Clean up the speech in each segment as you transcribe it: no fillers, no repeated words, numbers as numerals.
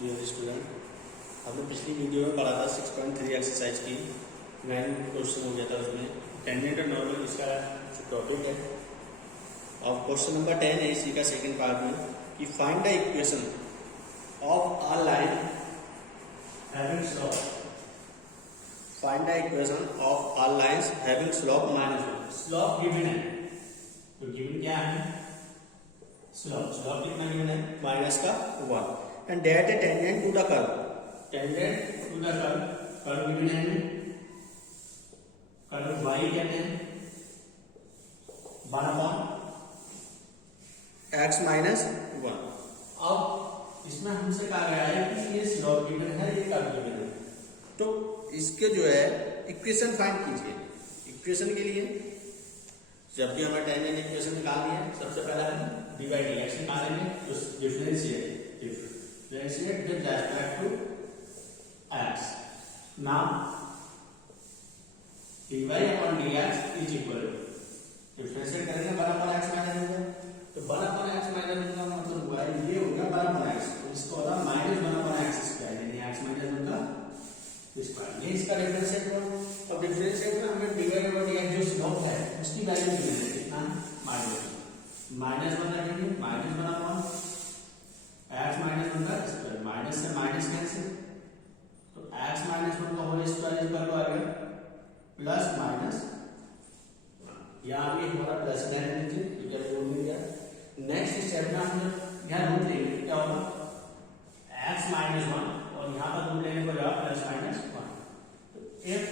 Dear student, हमने पिछली video में पढ़ा था 6.3 एक्सरसाइज की 9 क्वेश्चन हो गया था उसमें टेंजेंट और नॉर्मल इसका टॉपिक है। और क्वेश्चन नंबर 10 है इसी का सेकंड पार्ट में कि find the equation of a line having slope. Find the equation of a lines having slope -1। Slope given है, तो गिवन क्या है? स्लोप कितना गिवन है? -1। And that a tangent to the curve. Tangent to the curve, curve given है हमें, curve y कहते हैं 1/x-1। अब इसमें हमसे कहा गया है कि ये स्लोप गिवन है, ये कर्व गिवन है, तो इसके जो है इक्वेशन फाइंड कीजिए। इक्वेशन के लिए जब भी हमें टेंजेंट इक्वेशन निकालनी है, सबसे पहले हम dy dx निकालेंगे, तो differentiate with respect to x. Now dy upon dx is equal to differentiate करेंगे 1/x -1, तो 1/x -1 का मतलब हुआ ये हो गया 1/x, तो इसको होगा -1/x², यानी x -1 का स्क्वायर, ये इसका डिफरेंशिएट हुआ। अब डिफरेंशिएट में हमें dy upon dx जो स्लोप है उसकी वैल्यू गिवन है, कितना? -1 रखेंगे, -1/x -1 का स्क्वायर, माइनस से माइनस कैंसिल, तो x -1 का whole square is equal to आ गया प्लस माइनस, यहाँ भी हमारा प्लस ले लीजिए क्योंकि रूट मिल गया। नेक्स्ट स्टेप में हम यहाँ रूट लेंगे, क्या होगा? x -1 और यहाँ पर रूट लेने पर प्लस -1। तो इफ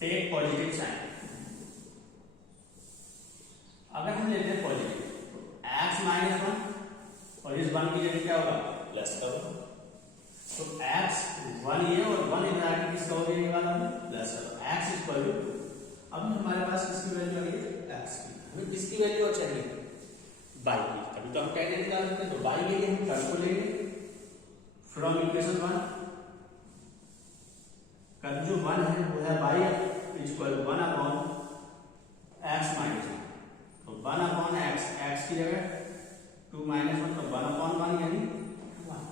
टेक पॉजिटिव साइन, अगर हम लेते हैं पॉजिटिव तो x -1 और इस 1 की जगह क्या होगा? प्लस का होगा, तो x 1 ये और 1 इधर आके किसका हो जाने वाला है? प्लस का। x इक्वल टू, अब हमारे पास किसकी वैल्यू आ गई? x की। हमें किसकी वैल्यू चाहिए? y की। कभी तो हम टेंजेंट निकाल सकते हैं, तो y लेंगे, हम कर्व को लेंगे फ्रॉम इक्वेशन 1। कर्व जो 1 है वो है y इक्वल 1/x -1, तो 1/x, x की जगह 2 -1, तो 1/1 यानी 1।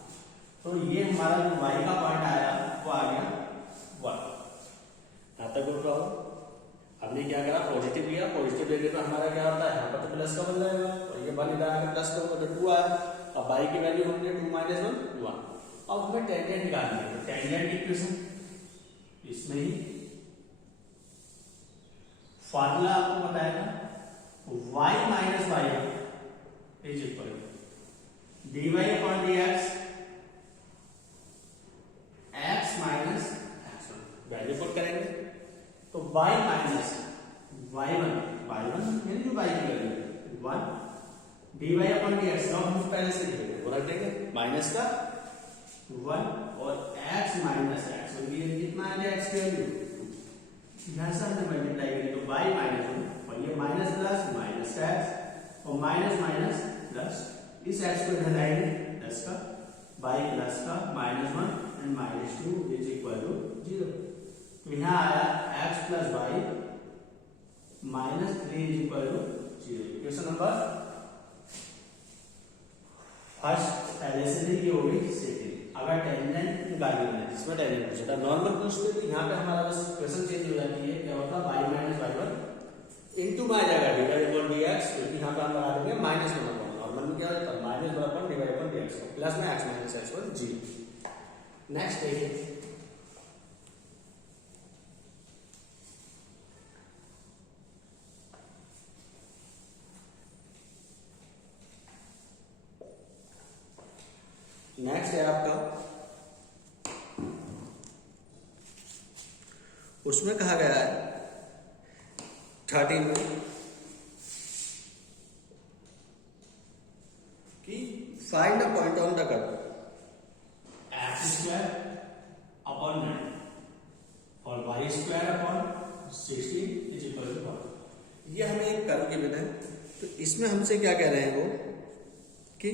तो ये हमारा जो y का पॉइंट आया वो आ गया 1। यहाँ तक हो पाओ। हमने क्या करा? पॉजिटिव लिया, पॉजिटिव लेने पर हमारा क्या होता है? यहाँ पर तो प्लस का बन जाएगा, और ये 1 इधर आकर प्लस का होगा, तो 2 आया। अब y की वैल्यू हमने 2 -1 1। अब हमें टेंजेंट निकालनी है, तो टेंजेंट इक्वेशन इसमें ही फार्मूला आपको बताएगा, y - y is equal to dy upon dx x minus x1। Value put करेंगे तो y माइनस y1 यानी जो y की वैल्यू 1 dy upon dx, तो हम पहले से लिखेंगे, वो रख देंगे माइनस का 1 और x माइनस x1 की वैल्यू कितना आ गया? x की वैल्यू 2। यहां से हमने मल्टीप्लाई करें तो y -1 और ये माइनस प्लस माइनस का x और माइनस माइनस प्लस, इस x को इधर लाएंगे प्लस का, y प्लस का -1 एंड -2 इज इक्वल टू 0। तो यहाँ आया x plus y -3 is equal to 0। Question number first पहले से नहीं, ये हो गई सेकंड। अगर टेंजेंट निकालनी है जिसमें टेंजेंट पूछा था, नॉर्मल पूछते तो यहाँ पे हमारा बस क्वेश्चन चेंज हो जाती है, क्या होता है? y -y1 इनटू में आ जाएगा dy upon dx, क्योंकि यहाँ पे हम लगा देंगे -1। नॉर्मल में क्या होता है? -1 dy upon dx, प्लस में x - x1 0। नेक्स्ट देखिए, नेक्स्ट है आपका, उसमें कहा गया है 13 में कि find the point on the curve x² upon 9 और y² upon 16 is equal to 1। ये हमें एक कर्व गिवन है, तो इसमें हमसे क्या कह रहे हैं वो कि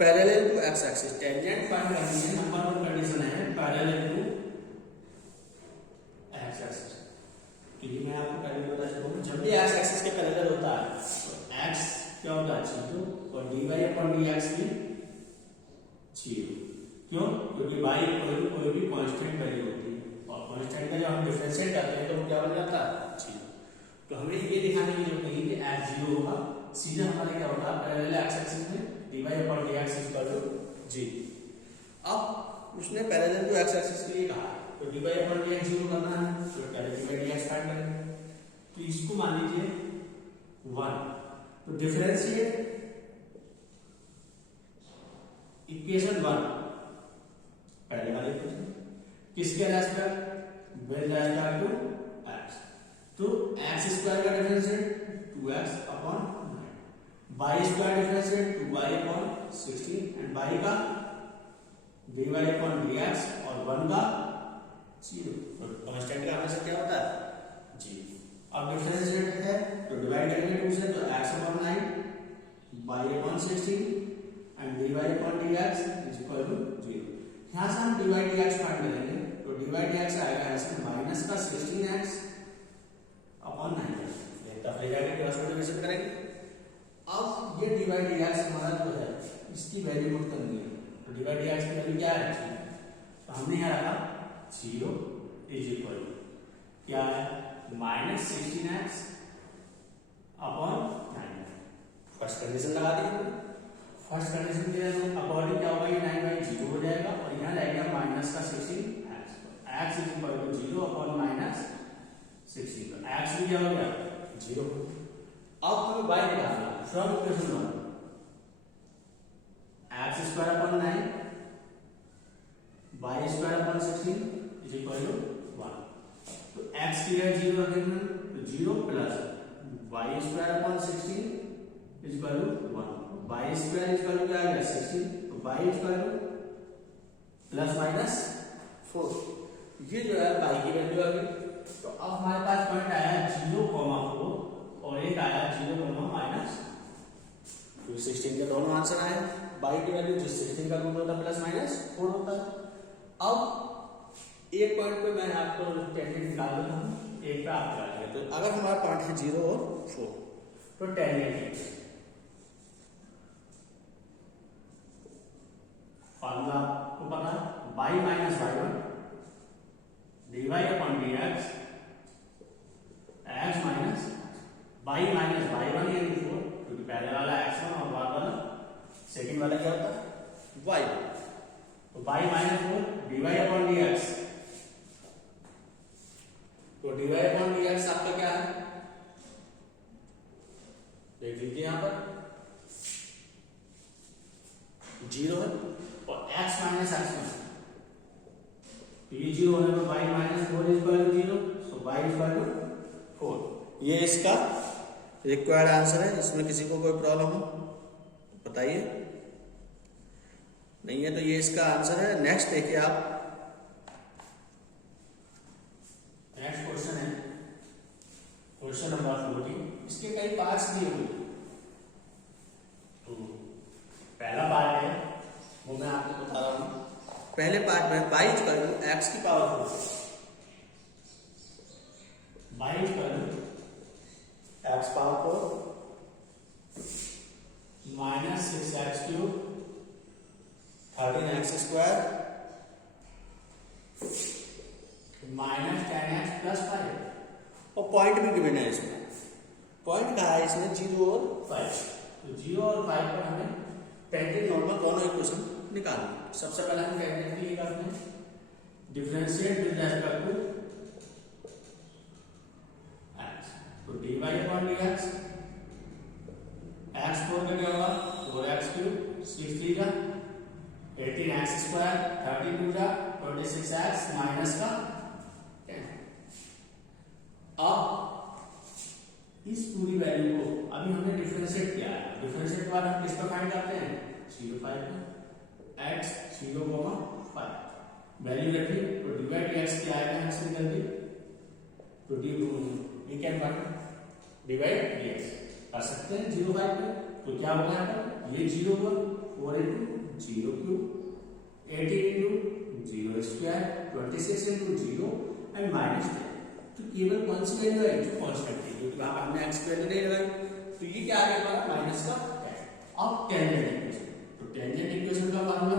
parallel to x axis tangent find करनी है। नंबर 1 कंडीशन है पैरेलल टू x एक्सिस, क्योंकि मैं आपको पहले बता चुका हूं जब भी x एक्सिस के पैरेलल होता है तो x क्या होता है? 0 और dy upon dx भी 0। क्यों? क्योंकि y कोई भी कांस्टेंट वैल्यू होती है और कांस्टेंट का जब हम डिफरेंशिएट करते हैं तो वो क्या बन जाता है 0। तो हमें ये दिखाने की जरूरत नहीं कि x 0 होगा, सीधा हमारे क्या होगा पैरेलल एक्स एक्सिस में dy/dx = 0। अब उसने पैरेलल टू एक्स एक्सिस के लिए कहा तो dy/dx 0 करना है तो पहले dy/dx फाइंड करेंगे। तो इसको मान लीजिए 1, तो डिफरेंशिएट इक्वेशन 1 पहले वाले इक्वेशन किसके respect with respect to x, तो x स्क्वायर का differentiate 2x upon 9, y square differentiate 2y upon 16 and y का dy/dx और 1 का 0। तो कांस्टेंट का हमेशा क्या होता है 0। अब डिफरेंशिएट है तो डिवाइड करेंगे 2 से तो x upon 9 y upon 16 and dy/dx = 0। यहाँ से हम dy/dx फाइंड करेंगे तो dy/dx आएगा ऐसे माइनस का 16x अपॉन 9। तब ले जाके क्रॉस मल्टीप्लिकेशन करेंगे। अब ये dy/dx हमारा जो है इसकी वैल्यू नोट करनी है तो dy/dx की वैल्यू क्या है, तो हमने यहाँ रखा 0 = क्या है minus 16x upon 9। First condition लगा दी हमने। फर्स्ट कंडीशन के अकॉर्डिंग क्या होगा, ये 9/0 हो जाएगा और यहाँ रहेगा माइनस का 16x, x = 0 अपॉन माइनस 16, तो x भी क्या हो गया 0। अब हमें y निकालना from equation 1, x² upon 9 y² upon 16 = 1। तो x की जगह 0 रखेंगे तो 0 प्लस y² अपॉन 16 = 1, y² क्या आ गया 16, तो y प्लस माइनस 4, ये जो है y की वैल्यू आ गई। तो अब हमारे पास पॉइंट आया 0,4 और एक आया 0,-, तो 16 के दोनों आंसर आए। y की वैल्यू जो 16 का रूट होता है प्लस माइनस 4 होता है। अब एक पॉइंट पे मैं आपको टेंजेंट निकाल देता हूँ, एक पे आप निकालिए। तो अगर हमारा पॉइंट है 0 और 4 तो टेंजेंट फार्मूला आपको पता है y - y1 dy/dx x minus y minus y1 यानी 4, क्योंकि पहले वाला x1 और बाद वाला सेकंड वाला क्या होता है y1, तो y - 4 dy/dx, तो dy/dx आपका क्या है देख लीजिए यहाँ पर 0 है और x माइनस x1, तो ये 0 होने पर y - 4 = 0, सो y = 4। ये इसका रिक्वायर्ड आंसर है। इसमें किसी को कोई प्रॉब्लम हो बताइए, नहीं है तो ये इसका आंसर है। नेक्स्ट देखिए आप, नेक्स्ट क्वेश्चन है क्वेश्चन नंबर 14। इसके कई पार्ट्स दिए हुए हैं, तो पहला पार्ट है वो मैं आपको बता रहा हूँ। पहले पार्ट में y = x की power 4, y = x power 4 minus 6x³ 13x² minus 10x plus 5, और पॉइंट भी गिवन है इसमें। पॉइंट कहा है इसने 0 और 5, तो 0 और 5 पर हमें टेंजेंट नॉर्मल दोनों इक्वेशन निकालना। सबसे पहले हम टेंजेंट के लिए करते हैं differentiate with respect to x, तो dy/dx x4 का क्या होगा 4x³ 6 3 का 18x² 32 का 26x माइनस का 10। अब इस पूरी वैल्यू को अभी हमने डिफरेंशिएट किया है। डिफरेंशिएट बाद हम किस पर फाइंड करते हैं 0,5 पे, x 0,5 वैल्यू रखी तो dy/dx क्या आएगा यहाँ से निकल के, तो वी कैन फाइंड dy/dx कर सकते हैं 0,5 पे, तो क्या होगा यहाँ पर ये 0 हुआ 4 × 0³ 18 × 0² 26 × 0 एंड माइनस 10। तो केवल कौन सी वैल्यू है जो कांस्टेंट थी, क्योंकि वहां हमने x वैल्यू नहीं लगाई, तो ये क्या आ गया माइनस का 10। अब टेंजेंट इक्वेशन, तो टेंजेंट इक्वेशन का फार्मूला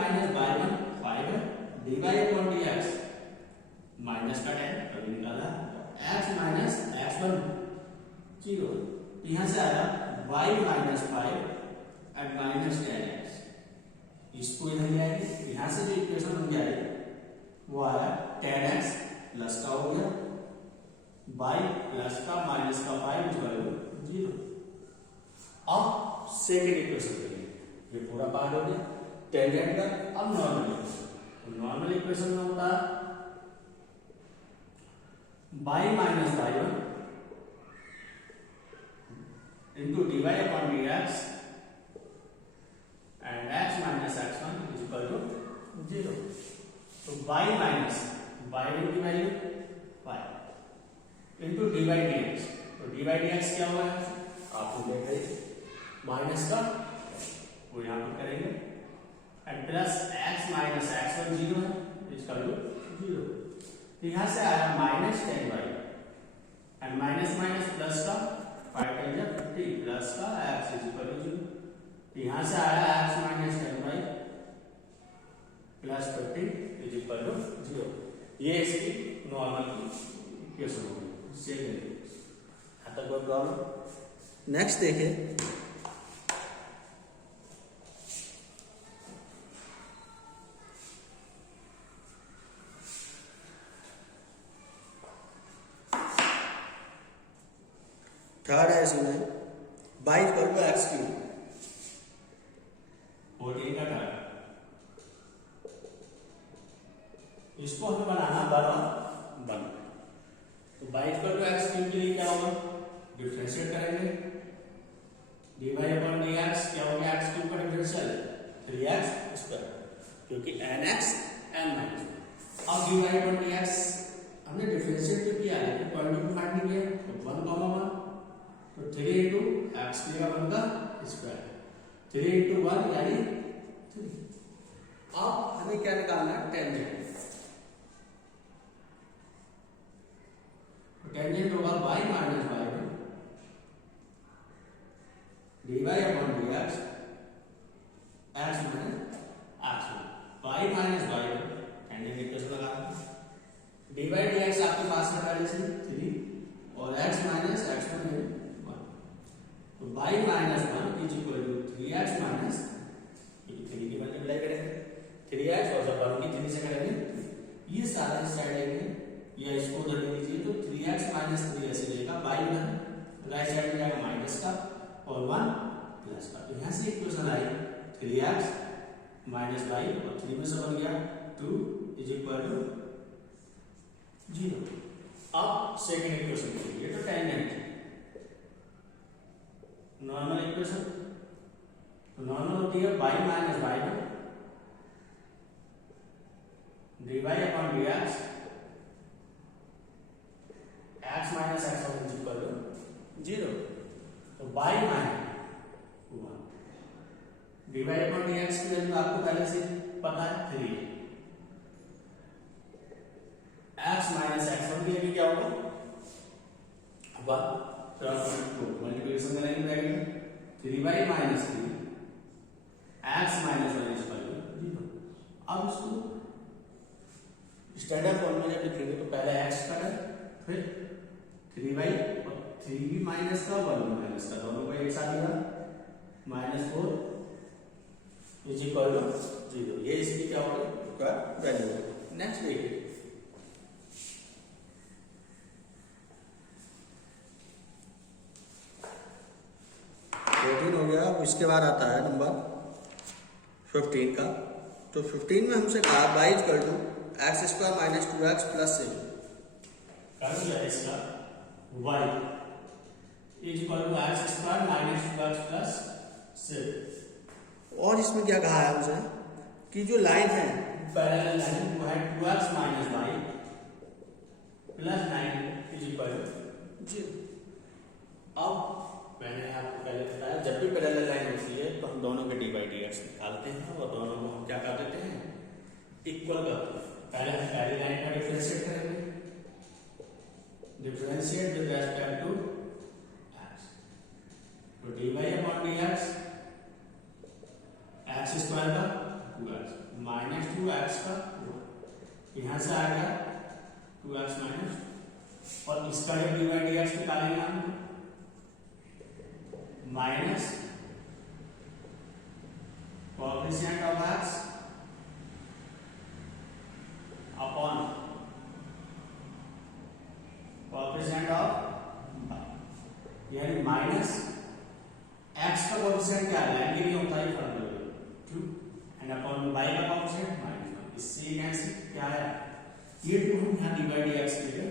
माइनस बाई वन 5 है, d y upon d x minus का 10 कभी निकाला, एक्स माइनस एक्स वन 0, यहाँ से आया y minus 5 and minus 10x, इसको इधर ले आएंगे, यहाँ से जो इक्वेशन बन जाएगी वो आया 10x प्लस का हो गया y प्लस का माइनस का 5 0। अब सेकेंड इक्वेशन करिए, ये पूरा पार्ट हो गया टेंजेंट का। अब नॉर्मल इक्वेशन, नॉर्मल इक्वेशन में होता है y minus y one into d y upon d x and x minus x one is equal to 0। तो y माइनस बाई वन की value 5 into d y d x, तो d y d x क्या हुआ है आप देख रहे minus का वो यहाँ पर करेंगे and plus x minus x one 0 है इक्वल टू 0। तो यहाँ से आया minus 10y and minus minus plus का 5 10 50 प्लस का x इज इक्वल टू 0। यहाँ से आया x minus 10y plus 50 is equal to 0। ये इसकी नॉर्मल की इक्वेशन होगी। सेकंड यहाँ तक कोई प्रॉब्लम? नेक्स्ट देखिए, थर्ड है इसमें y equal to x cube 14 का थर्ड, इसको हमें बनाना बड़ा बन। तो y equal to x cube के लिए क्या होगा, डिफरेंशिएट करेंगे d y upon d x, क्या हो गया एक्स क्यूब का डिफरेंशियल 3x स्क्वायर, क्योंकि एन एक्स एन माइनस। अब d y upon d x हमने डिफरेंशिएट तो किया है, पॉइंट को फाइंड किया तो 1 कॉमा 1, तो 3 इंटू एक्स का 1 का स्क्वायर, 3 इंटू 1 यानी 3। अब हमें क्या निकालना है, टेंजेंट। टेंजेंट होगा y minus y one d y upon d x, x minus x one, y minus y one tangent equation लगा डी वाई डी एक्स आपके पास है पहले से 3 और x माइनस एक्स वन है 1, तो y minus one is equal to 3x minus 3 की मल्टीप्लाई करेंगे 3x और जब 1 की 3 से करेंगे ये सारा साइड लेंगे या इसको उधर ले लीजिए, तो 3x माइनस 3 ऐसे लेगा, बाई वन राइट साइड में जाएगा माइनस का और 1 प्लस का, तो यहाँ से equation I 3x minus by और 3 में से बन गया 2 इज इक्वल टू 0। अब सेकेंड इक्वेशन के लिए तो टेंजेंट नॉर्मल इक्वेशन, तो नॉर्मल होती है y minus y one d y upon d x, x minus x one is equal to 0, तो y minus 1 d y upon d x की value आपको पहले से पता है 3, एक्स माइनस एक्स वन की वैल्यू क्या होगा 1, मल्टीप्लिकेशन करेंगे ब्रैकेट में 3y minus 3 x minus 1 is equal to 0। अब इसको स्टैंडर्ड फॉर्म में जब लिखेंगे तो पहले x का है, फिर 3y और 3 भी माइनस का 1 भी माइनस का, दोनों को एक साथ लिया -4 इज इक्वल टू 0। ये इसकी क्या होगा वैल्यू होगा। नेक्स्ट देखिए, हो गया। अब इसके बाद आता है नंबर 15 का, तो 15 में हमसे कहा y equal to x square minus 2x plus 7, कर दिया इसका y is equal to x square minus 2x plus 7। और इसमें क्या कहा है हमसे कि जो लाइन है पैरेलल लाइन वो है 2x minus y plus 9 is equal to 0। अब मैंने आपको पहले बताया जब भी पैरेलल लाइन होती है तो हम दोनों के डी बाई डी एक्स निकालते हैं और दोनों को हम क्या कर देते हैं, इक्वल करते हैं। पहले हम पहली लाइन का डिफरेंशिएट करेंगे, differentiate with respect to x, तो d y upon d x x square का 2x माइनस 2x का यहाँ से आ गया 2x माइनस, और इसका जो dy dx निकालेंगे हम minus coefficient of x upon coefficient of y, यानी माइनस x का कोएफिशिएंट क्या है, लैंडिंग नहीं होता है फॉर्मूला 2 एंड अपॉन y का कोएफिशिएंट -1, इससे कैंसिल क्या है, ये 2 हम यहाँ dy dx के लिए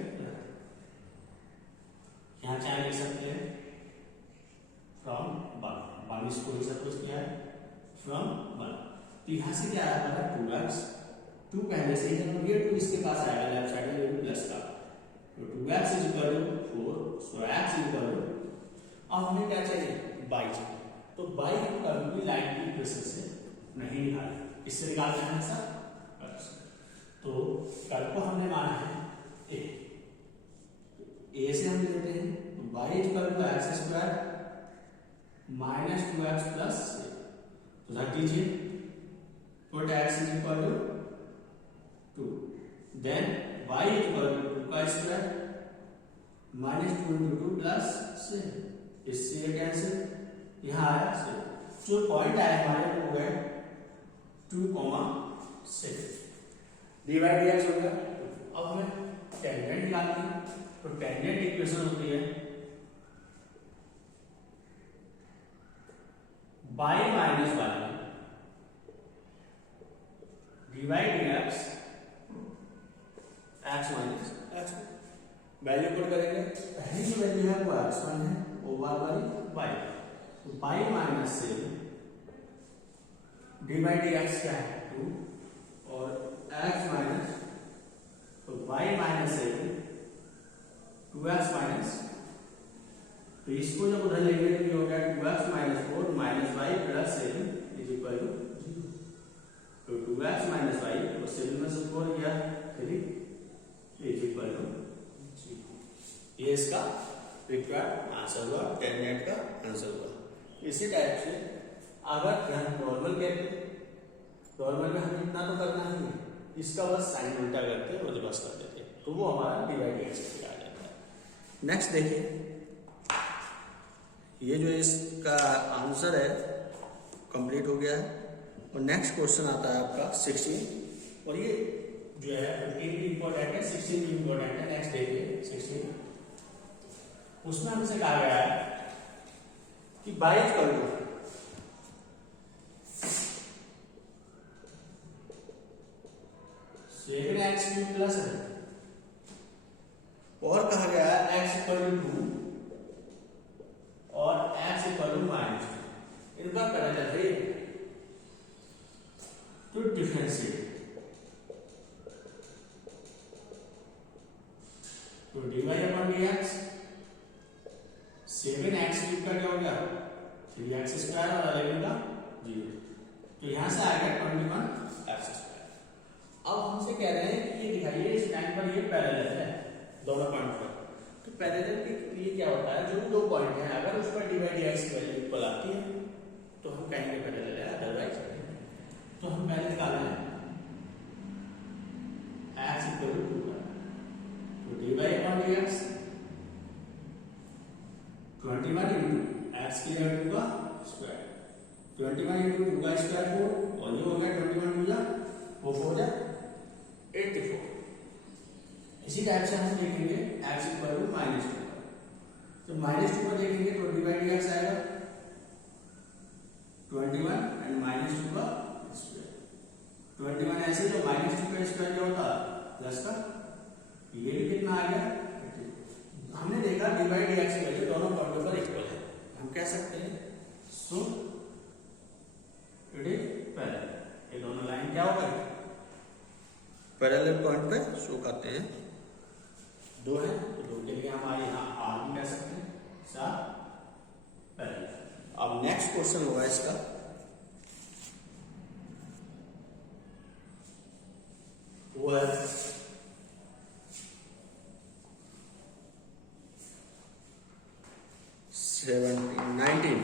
यहाँ क्या लिख सकते हैं फ्रॉम 1 इसको लिख सकते किया है फ्रॉम 1, तो यहाँ से क्या आया हमारा 2x, 2 पहले से ही है तो ये 2 इसके पास आएगा लेफ्ट साइड में प्लस का, तो 2x is equal to 4, so x is equal to, अब हमें क्या चाहिए y चाहिए, तो y कभी लाइन की इक्वेशन से नहीं निकाला, इससे निकालना है सर, तो कर्व को हमने माना है a से हम लेते हैं, तो y equal to x square minus 2x plus, तो रख दीजिए, put x is equal to 2, then y equal to 2 का स्क्वायर माइनस 2 इंटू 2 प्लस 6, इससे कैंसिल, यहाँ आया 6, जो पॉइंट आया हमारे वो है 2,6, डिवाइड dx हो गया। अब हमें टेंजेंट निकालनी है, तो टेंजेंट इक्वेशन होती है y minus y divide dx x minus x, value put करेंगे, पहली जो वैल्यू है वो x1 है, ओवर वाली y, तो y माइनस से डिवाइड dx क्या है 2, और x माइनस, तो y माइनस से 2x माइनस, तो इसको जब उधर लेंगे तो ये हो गया 2x minus 4 minus y plus 7 is equal to 0, तो 2x माइनस y और 7 में से 4 गया 3 इज इक्वल टू 0, ये इसका रिक्वायर्ड आंसर हुआ, टेंजेंट का आंसर हुआ। इसी टाइप से अगर हम नॉर्मल कहते, नॉर्मल में हमें इतना तो करना ही है, इसका बस साइन उल्टा करते और रिवर्स कर देते, तो वो हमारा डिवाइड dx आ जाता है। नेक्स्ट देखिए, ये जो इसका आंसर है कंप्लीट हो गया है, और नेक्स्ट क्वेश्चन आता है आपका 16, और ये जो है 15 भी इंपॉर्टेंट है, 16 भी इंपॉर्टेंट है। नेक्स्ट देखिए 16, उसमें हमसे कहा गया है कि y equal to second x cube plus है, और कहा गया है x इक्वल टू 2 और x इक्वल टू -2, इनका पैरेलल है तो डिफरेंशिएट, तो dy upon dx 7x cube का क्या हो गया 3x स्क्वायर और 11 का 0, तो यहां से आ गया 21x स्क्वायर। अब हमसे कह रहे हैं कि ये दिखाइए इस लाइन पर ये पैरेलल है दोनों पॉइंट पर, तो पैरेलल के लिए क्या होता है, जो दो पॉइंट हैं अगर उस पर dy dx की वैल्यू इक्वल आती है तो हम कहेंगे पैरेलल है, अदरवाइज तो हम पहले निकालना है x इक्वल टू 2 का, तो dy upon dx 21 into x की जगह 2 का स्क्वायर, 21 इंटू 2 का स्क्वायर 4, और ये हो गया 21 2 जा वो 4 जा 84। इसी टाइप से हम देखेंगे x इक्वल टू -2, तो -2 पर देखेंगे तो डिवाइड dx आएगा 21 एंड -2 का स्क्वायर, 21 ऐसे तो -2 का स्क्वायर क्या होता प्लस का, ये भी कितना आ गया, हमने देखा डिवाइड dx की वैल्यू दोनों पॉइंटों पर इक्वल है, हम कह सकते हैं सो इट इज पैरेलल, ये दोनों लाइन क्या होगा पैरेलल पॉइंट पे शो करते हैं, दो है तो दो के लिए हमारे यहाँ आर भी कह सकते हैं साथ पैरेलल। अब नेक्स्ट क्वेश्चन होगा इसका, वो है 19